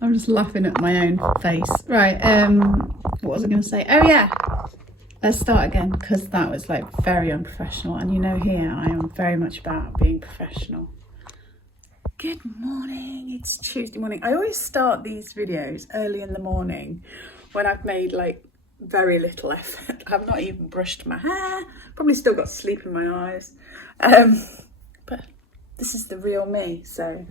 I'm just laughing at my own face. Right, what was I going to say? Oh yeah, let's start again, because that was like very unprofessional. And you know, here I am very much about being professional. Good morning, it's Tuesday morning. I always start these videos early in the morning when I've made like very little effort. I've not even brushed my hair, probably still got sleep in my eyes. But this is the real me. So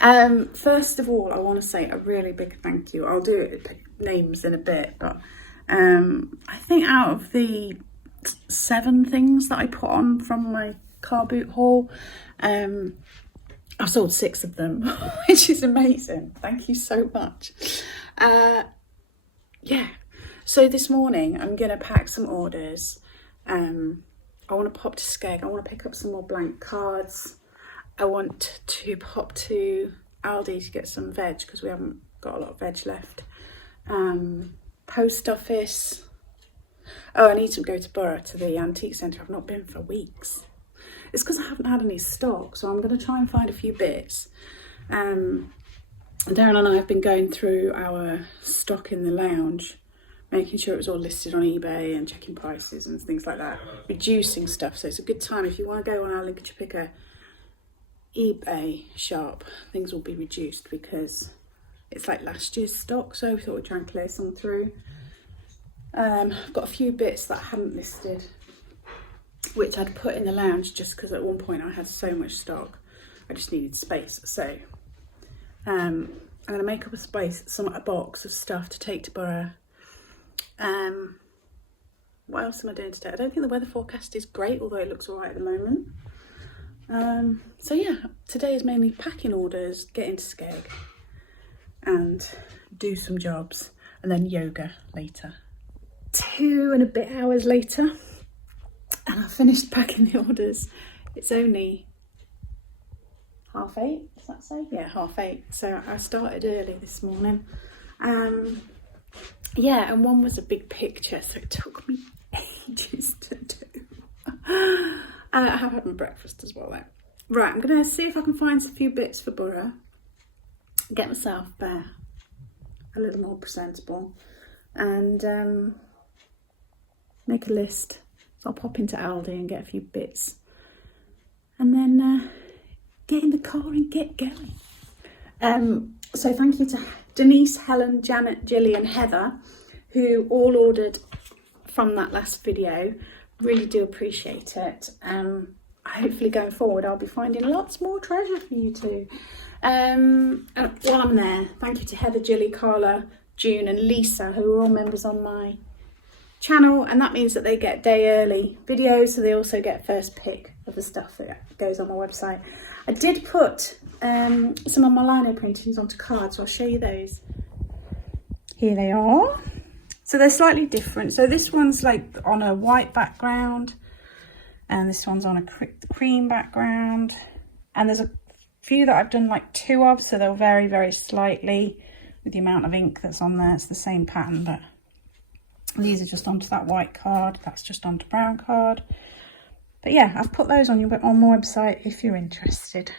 first of all, I want to say a really big thank you. I'll do names in a bit, but I think out of the 7 things that I put on from my car boot haul, I've sold 6 of them, which is amazing. Thank you so much. Yeah, so this morning I'm going to pack some orders. I want to pop to Skeg. I want to pick up some more blank cards. I want to pop to Aldi to get some veg, because we haven't got a lot of veg left. Post office. Oh, I need to go to Borough, to the antique centre. I've not been for weeks. It's because I haven't had any stock, so I'm going to try and find a few bits. Darren and I have been going through our stock in the lounge, making sure it was all listed on eBay and checking prices and things like that, reducing stuff. So it's a good time if you want to go on our Lincolnshire Picker eBay shop, things will be reduced because it's like last year's stock, so we thought we'd try and clear some through. I've got a few bits that I hadn't listed, which I'd put in the lounge just because at one point I had so much stock, I just needed space. So I'm going to make up a box of stuff to take to Borough. What else am I doing today? I don't think the weather forecast is great, although it looks all right at the moment. So yeah, today is mainly packing orders, get into Skeg and do some jobs, and then yoga later. 2 and a bit hours later, and I finished packing the orders. It's only 8:30, does that say? Yeah, 8:30. So I started early this morning. Yeah, and one was a big picture, so it took me ages to do. I have had my breakfast as well though. Right, I'm going to see if I can find a few bits for Borough, get myself a little more presentable, and make a list. So I'll pop into Aldi and get a few bits, and then get in the car and get going. So thank you to Denise, Helen, Janet, Gilly and Heather, who all ordered from that last video. Really do appreciate it. Hopefully going forward I'll be finding lots more treasure for you too. And while I'm there, thank you to Heather, Gilly, Carla, June and Lisa, who are all members on my channel, and that means that they get day early videos, so they also get first pick of the stuff that goes on my website. I did put some of my lino printings onto cards, so I'll show you those. Here they are. So they're slightly different. So this one's like on a white background, and this one's on a cream background, and there's a few that I've done like 2 of, so they'll vary very slightly with the amount of ink that's on there. It's the same pattern, but these are just onto that white card, that's just onto brown card. But yeah, I've put those on my website if you're interested.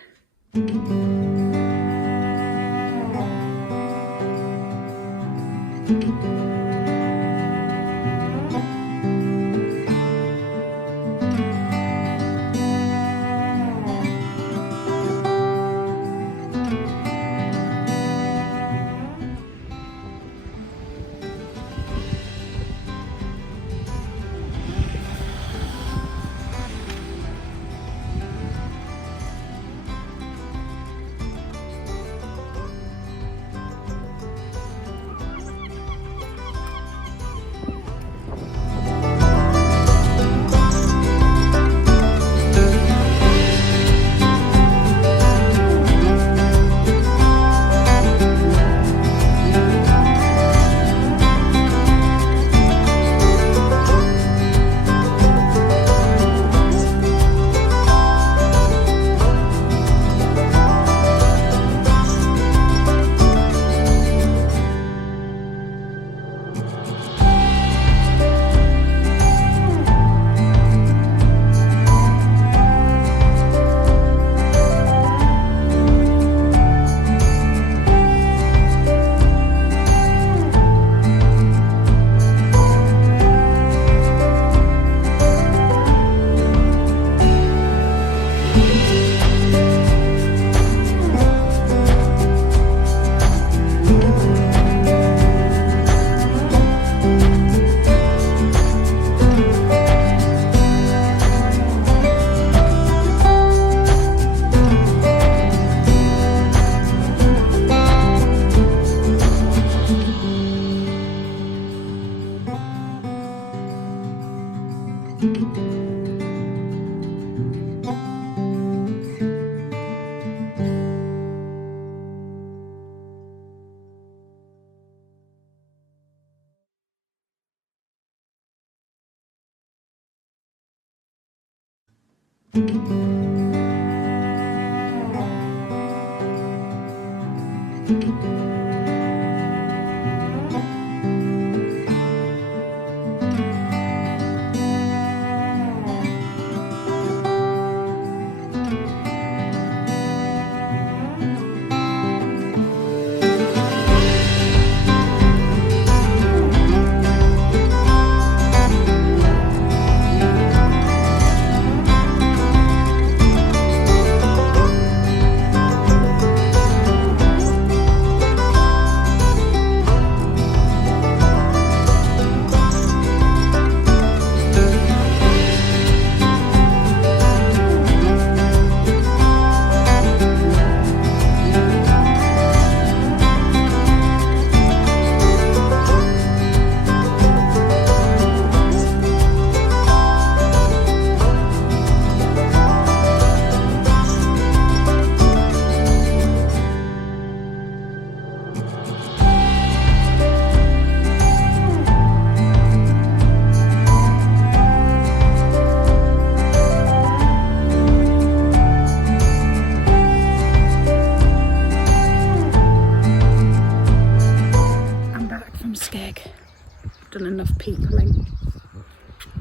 Done enough peopling.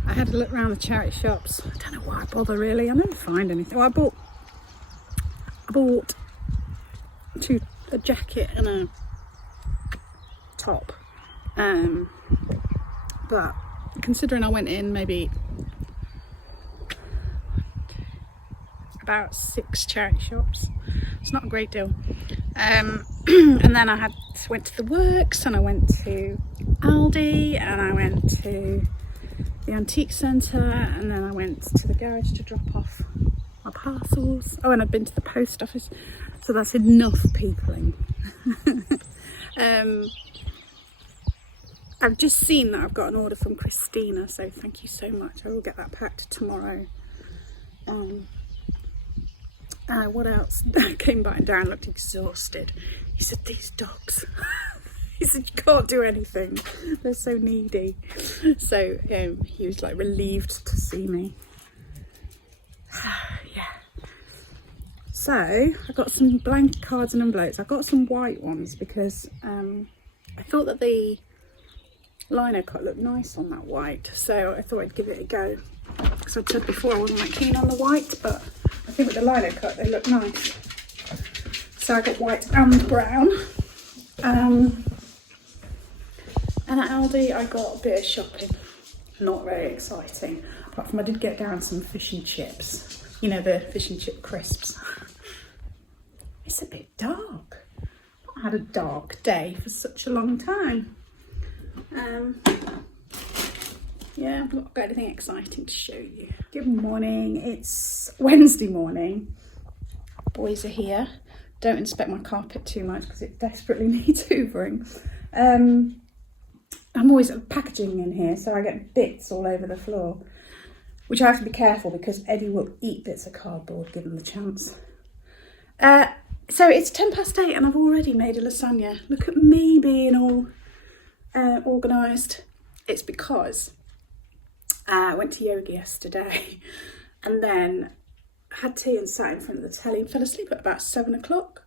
I had a look around the charity shops. I don't know why I bother really. I never find anything. Well, I bought a jacket and a top. But considering I went in maybe about 6 charity shops, it's not a great deal. And then I went to the Works, and I went to Aldi, and I went to the antique centre, and then I went to the garage to drop off my parcels. Oh, and I've been to the post office, so that's enough peopling. I've just seen that I've got an order from Christina, so thank you so much. I will get that packed tomorrow. What else? I came by and Darren looked exhausted. He said, these dogs. He said, you can't do anything. They're so needy. So he was like relieved to see me. Yeah. So I got some blank cards and envelopes. I got some white ones because I thought that the lino cut looked nice on that white. So I thought I'd give it a go. Because I said before I wasn't that keen on the white, but I think with the lino cut they look nice. So I got white and brown. And at Aldi I got a bit of shopping. Not very exciting. Apart from I did get down some fish and chips. You know, the fish and chip crisps. It's a bit dark. I've not had a dark day for such a long time. Yeah, I've not got anything exciting to show you. Good morning. It's Wednesday morning. Boys are here. Don't inspect my carpet too much because it desperately needs hoovering. I'm always packaging in here, so I get bits all over the floor, which I have to be careful because Eddie will eat bits of cardboard given the chance. So it's 8:10 and I've already made a lasagna. Look at me being all organised. It's because I went to yoga yesterday and then had tea and sat in front of the telly and fell asleep at about 7 o'clock.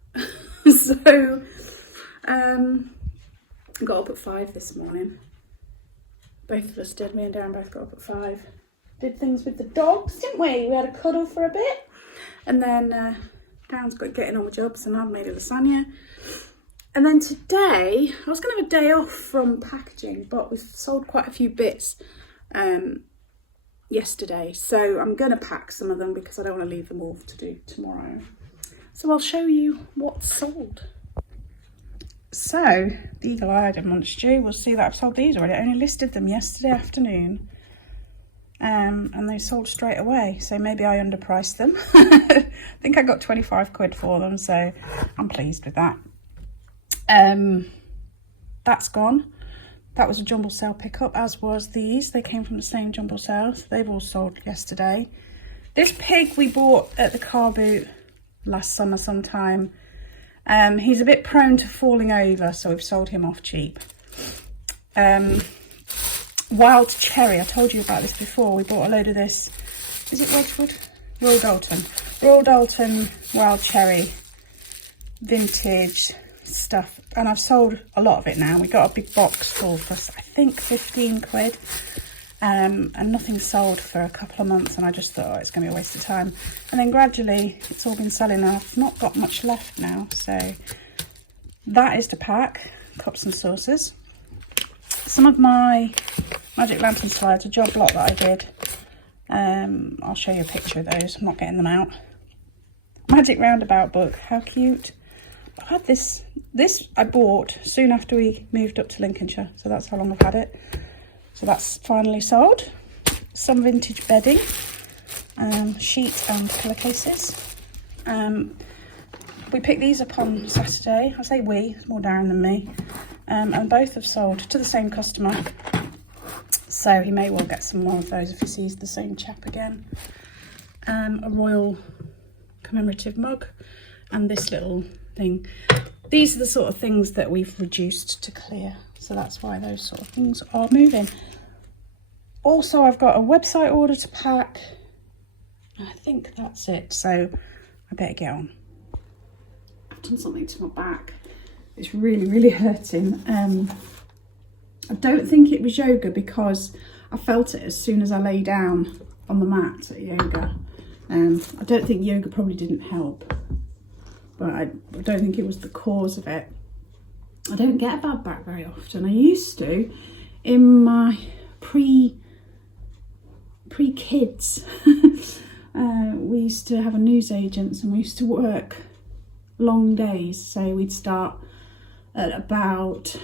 So I got up at 5 this morning. Both of us did. Me and Darren both got up at 5. Did things with the dogs, didn't we? We had a cuddle for a bit. And then Darren's got getting on with jobs and I've made a lasagna. And then today, I was going to have a day off from packaging, but we've sold quite a few bits yesterday. So I'm going to pack some of them because I don't want to leave them all to do tomorrow. So I'll show you what's sold. So, the eagle-eyed amongst you will see that I've sold these already. I only listed them yesterday afternoon. And they sold straight away. So maybe I underpriced them. I think I got 25 quid for them. So I'm pleased with that. That's gone. That was a jumble sale pickup, as was these. They came from the same jumble sale. So they've all sold yesterday. This pig we bought at the car boot last summer sometime. He's a bit prone to falling over, so we've sold him off cheap. Wild cherry, I told you about this before. We bought a load of this. Is it Wedgwood? Royal Dalton Wild Cherry vintage stuff, and I've sold a lot of it now. We got a big box full for, I think, 15 quid, and nothing sold for a couple of months, and I just thought, oh, it's going to be a waste of time. And then gradually it's all been selling, and I've not got much left now, so that is to pack. Cups and saucers. Some of my Magic Lantern slides, a job lot that I did. I'll show you a picture of those. I'm not getting them out. Magic Roundabout book, how cute. I've had this I bought soon after we moved up to Lincolnshire, so that's how long I've had it. So that's finally sold. Some vintage bedding, sheet and pillowcases. We picked these up on Saturday. I say we, it's more Darren than me. And both have sold to the same customer. So he may well get some more of those if he sees the same chap again. A royal commemorative mug and this little thing. These are the sort of things that we've reduced to clear. So that's why those sort of things are moving. Also, I've got a website order to pack. I think that's it. So I better get on. I've done something to my back. It's really, really hurting. I don't think it was yoga because I felt it as soon as I lay down on the mat at yoga. I don't think yoga probably didn't help, but I don't think it was the cause of it. I don't get a bad back very often. I used to in my pre-kids. We used to have a newsagents and we used to work long days. So we'd start at about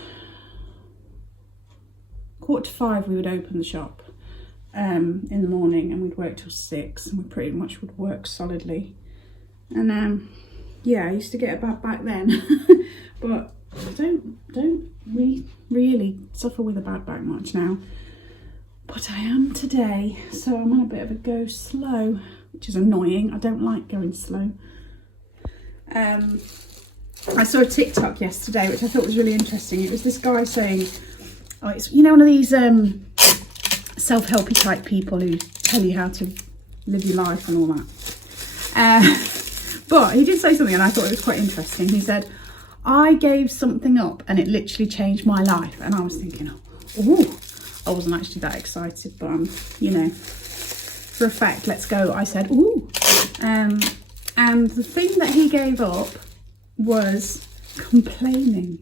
4:45, we would open the shop in the morning, and we'd work till 6, and we pretty much would work solidly. And yeah, I used to get a bad back then, but I don't really suffer with a bad back much now. But I am today, so I'm on a bit of a go slow, which is annoying. I don't like going slow. I saw a TikTok yesterday, which I thought was really interesting. It was this guy saying, oh, it's, you know, one of these self-helpy type people who tell you how to live your life and all that. But he did say something and I thought it was quite interesting. He said, I gave something up and it literally changed my life. And I was thinking, oh, I wasn't actually that excited, but you know, for a fact, let's go. I said, ooh. And the thing that he gave up was complaining.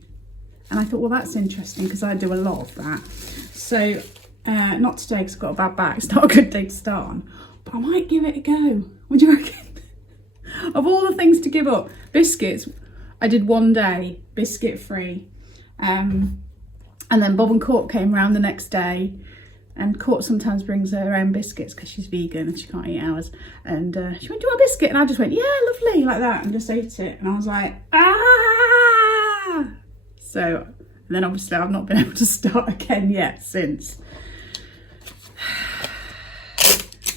And I thought, well, that's interesting because I do a lot of that. So, not today because I've got a bad back. It's not a good day to start on. But I might give it a go. What do you reckon? Of all the things to give up, biscuits, I did one day, biscuit free. And then Bob and Court came round the next day. And Court sometimes brings her own biscuits because she's vegan and she can't eat ours. And she went, do you want a biscuit? And I just went, yeah, lovely, like that. And just ate it. And I was like, ah! So, and then obviously I've not been able to start again yet since.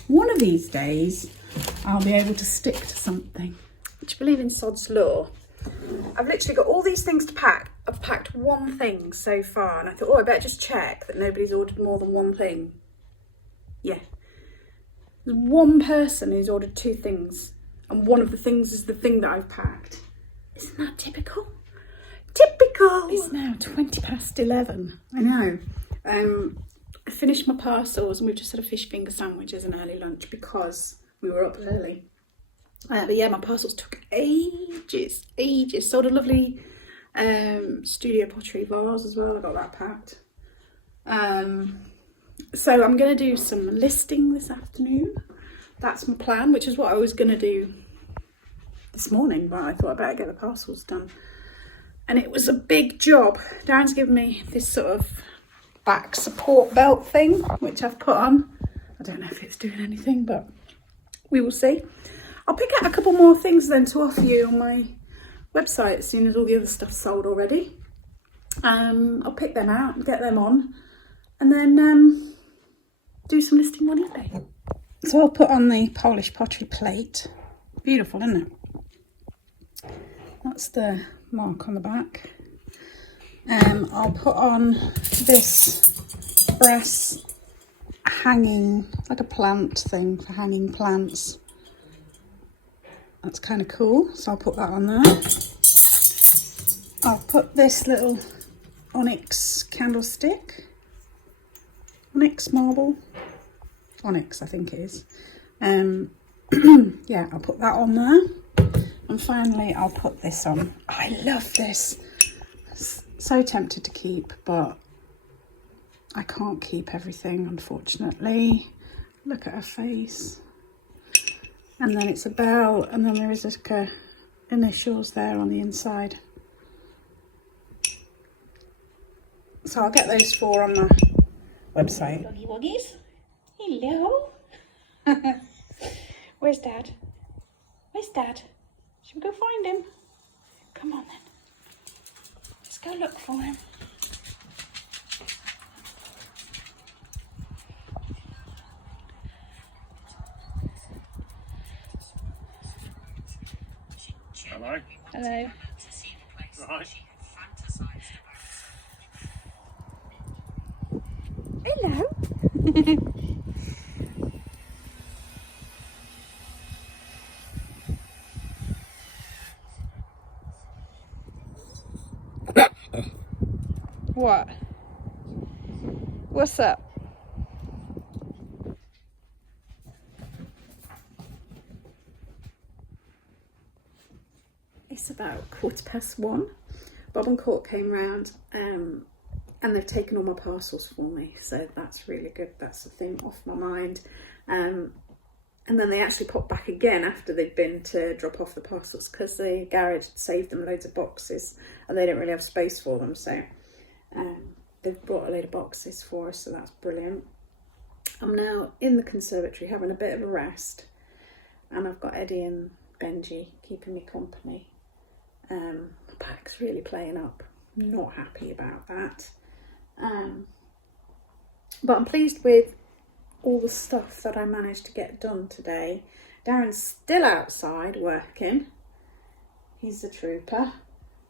One of these days, I'll be able to stick to something. Do you believe in Sod's Law? I've literally got all these things to pack. I've packed one thing so far, and I thought, oh, I better just check that nobody's ordered more than one thing. Yeah. There's one person who's ordered 2 things, and one of the things is the thing that I've packed. Isn't that typical? Typical! It's now 11:20. I know. I finished my parcels and we've just had a fish finger sandwich as an early lunch because we were up early. But yeah, my parcels took ages. Sold a lovely studio pottery vase as well. I got that packed. So I'm going to do some listing this afternoon. That's my plan, which is what I was going to do this morning, but I thought I better get the parcels done. And it was a big job. Darren's given me this sort of back support belt thing, which I've put on. I don't know if it's doing anything, but we will see. I'll pick out a couple more things then to offer you on my website as soon as all the other stuff's sold already. I'll pick them out and get them on, and then do some listing on eBay. So I'll put on the Polish pottery plate. Beautiful, isn't it? That's the mark on the back. I'll put on this brass hanging, like a plant thing for hanging plants. That's kind of cool, so I'll put that on there. I'll put this little onyx candlestick, onyx marble, onyx I think it is. Yeah, I'll put that on there. And finally I'll put this on. I love this. So tempted to keep, but I can't keep everything, unfortunately. Look at her face. And then it's a bell, and then there is like initials there on the inside. So I'll get those 4 on my website. Doggy woggies. Hello. Where's Dad? Where's Dad? Should we go find him? Come on then. Let's go look for him. Hello. Hello. Right. Hello. What? What's up? It's about 1:15. Bob and Court came round and they've taken all my parcels for me, so that's really good. That's the thing off my mind. And then they actually popped back again after they'd been to drop off the parcels because the garage had saved them loads of boxes and they don't really have space for them, so they've brought a load of boxes for us, so that's brilliant. I'm now in the conservatory having a bit of a rest, and I've got Eddie and Benji keeping me company. My back's really playing up. I'm not happy about that. But I'm pleased with all the stuff that I managed to get done today. Darren's still outside working. He's a trooper.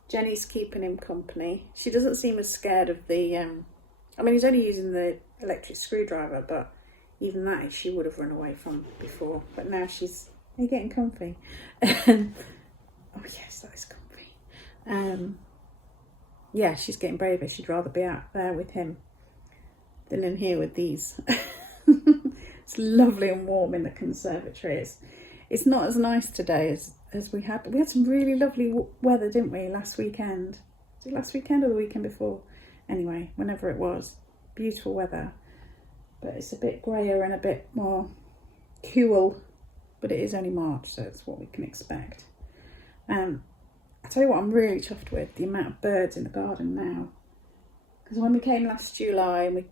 Jenny's keeping him company. She doesn't seem as scared of the... I mean, he's only using the electric screwdriver, but even that she would have run away from before. But now she's... Are you getting comfy? Oh yes, that is comfy. Yeah, she's getting braver. She'd rather be out there with him than in here with these. It's lovely and warm in the conservatory. It's not as nice today as we had, but we had some really lovely weather, didn't we, last weekend? Was it last weekend or the weekend before? Anyway, whenever it was, beautiful weather. But it's a bit grayer and a bit more cool, but it is only March, so it's what we can expect. I tell you what I'm really chuffed with, the amount of birds in the garden now. Because when we came last July and we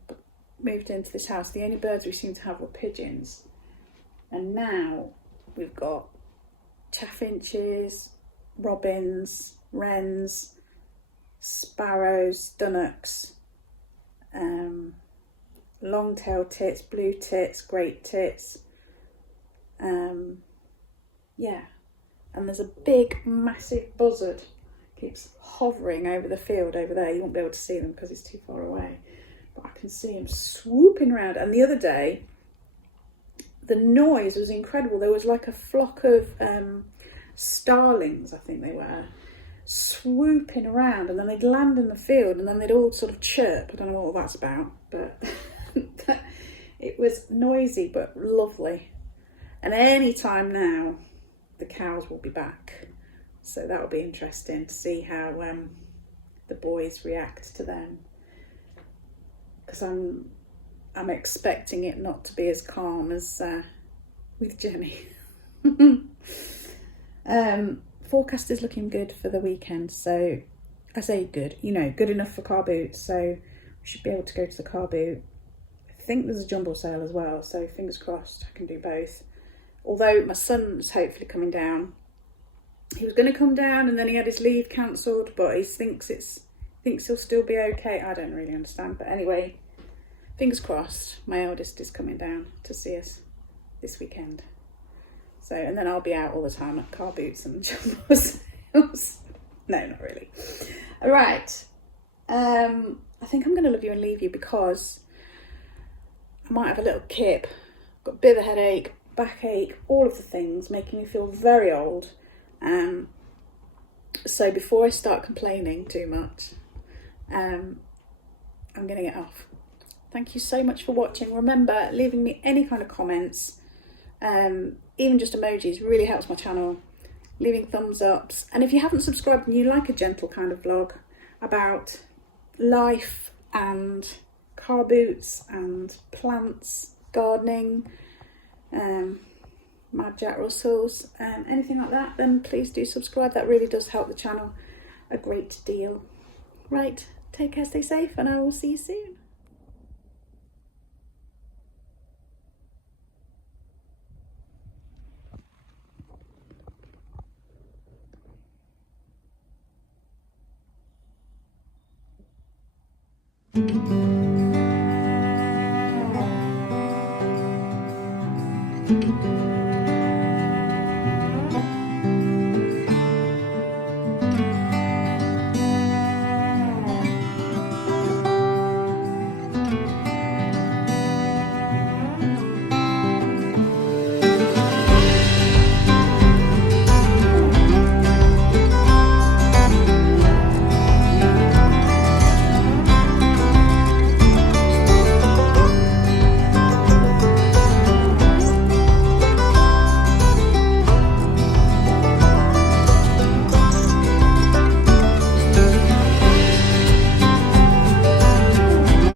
moved into this house, the only birds we seemed to have were pigeons. And now we've got chaffinches, robins, wrens, sparrows, dunnocks, long-tailed tits, blue tits, great tits. Yeah. And there's a big, massive buzzard keeps hovering over the field over there. You won't be able to see them because it's too far away. But I can see him swooping around. And the other day, the noise was incredible. There was like a flock of starlings, I think they were, swooping around. And then they'd land in the field and then they'd all sort of chirp. I don't know what that's about, but it was noisy but lovely. And any time now, the cows will be back, so that'll be interesting to see how the boys react to them, because I'm expecting it not to be as calm as with Jenny. Forecast is looking good for the weekend, so I say good, good enough for car boot, so we should be able to go to the car boot. I think there's a jumble sale as well, so fingers crossed I can do both. Although my son's hopefully coming down. He was going to come down and then he had his leave cancelled, but he thinks he'll still be okay. I don't really understand, but anyway, fingers crossed. My eldest is coming down to see us this weekend. So, and then I'll be out all the time at car boots and jumbo sales. No, not really. All right. I think I'm going to love you and leave you because I might have a little kip. Got a bit of a headache. backache, all of the things, making me feel very old. So before I start complaining too much, I'm going to get off. Thank you so much for watching. Remember, leaving me any kind of comments, even just emojis, really helps my channel. Leaving thumbs ups. And if you haven't subscribed and you like a gentle kind of vlog about life and car boots and plants, gardening, Mad Jack Russells, anything like that, then please do subscribe. That really does help the channel a great deal. Right, take care, stay safe, and I will see you soon.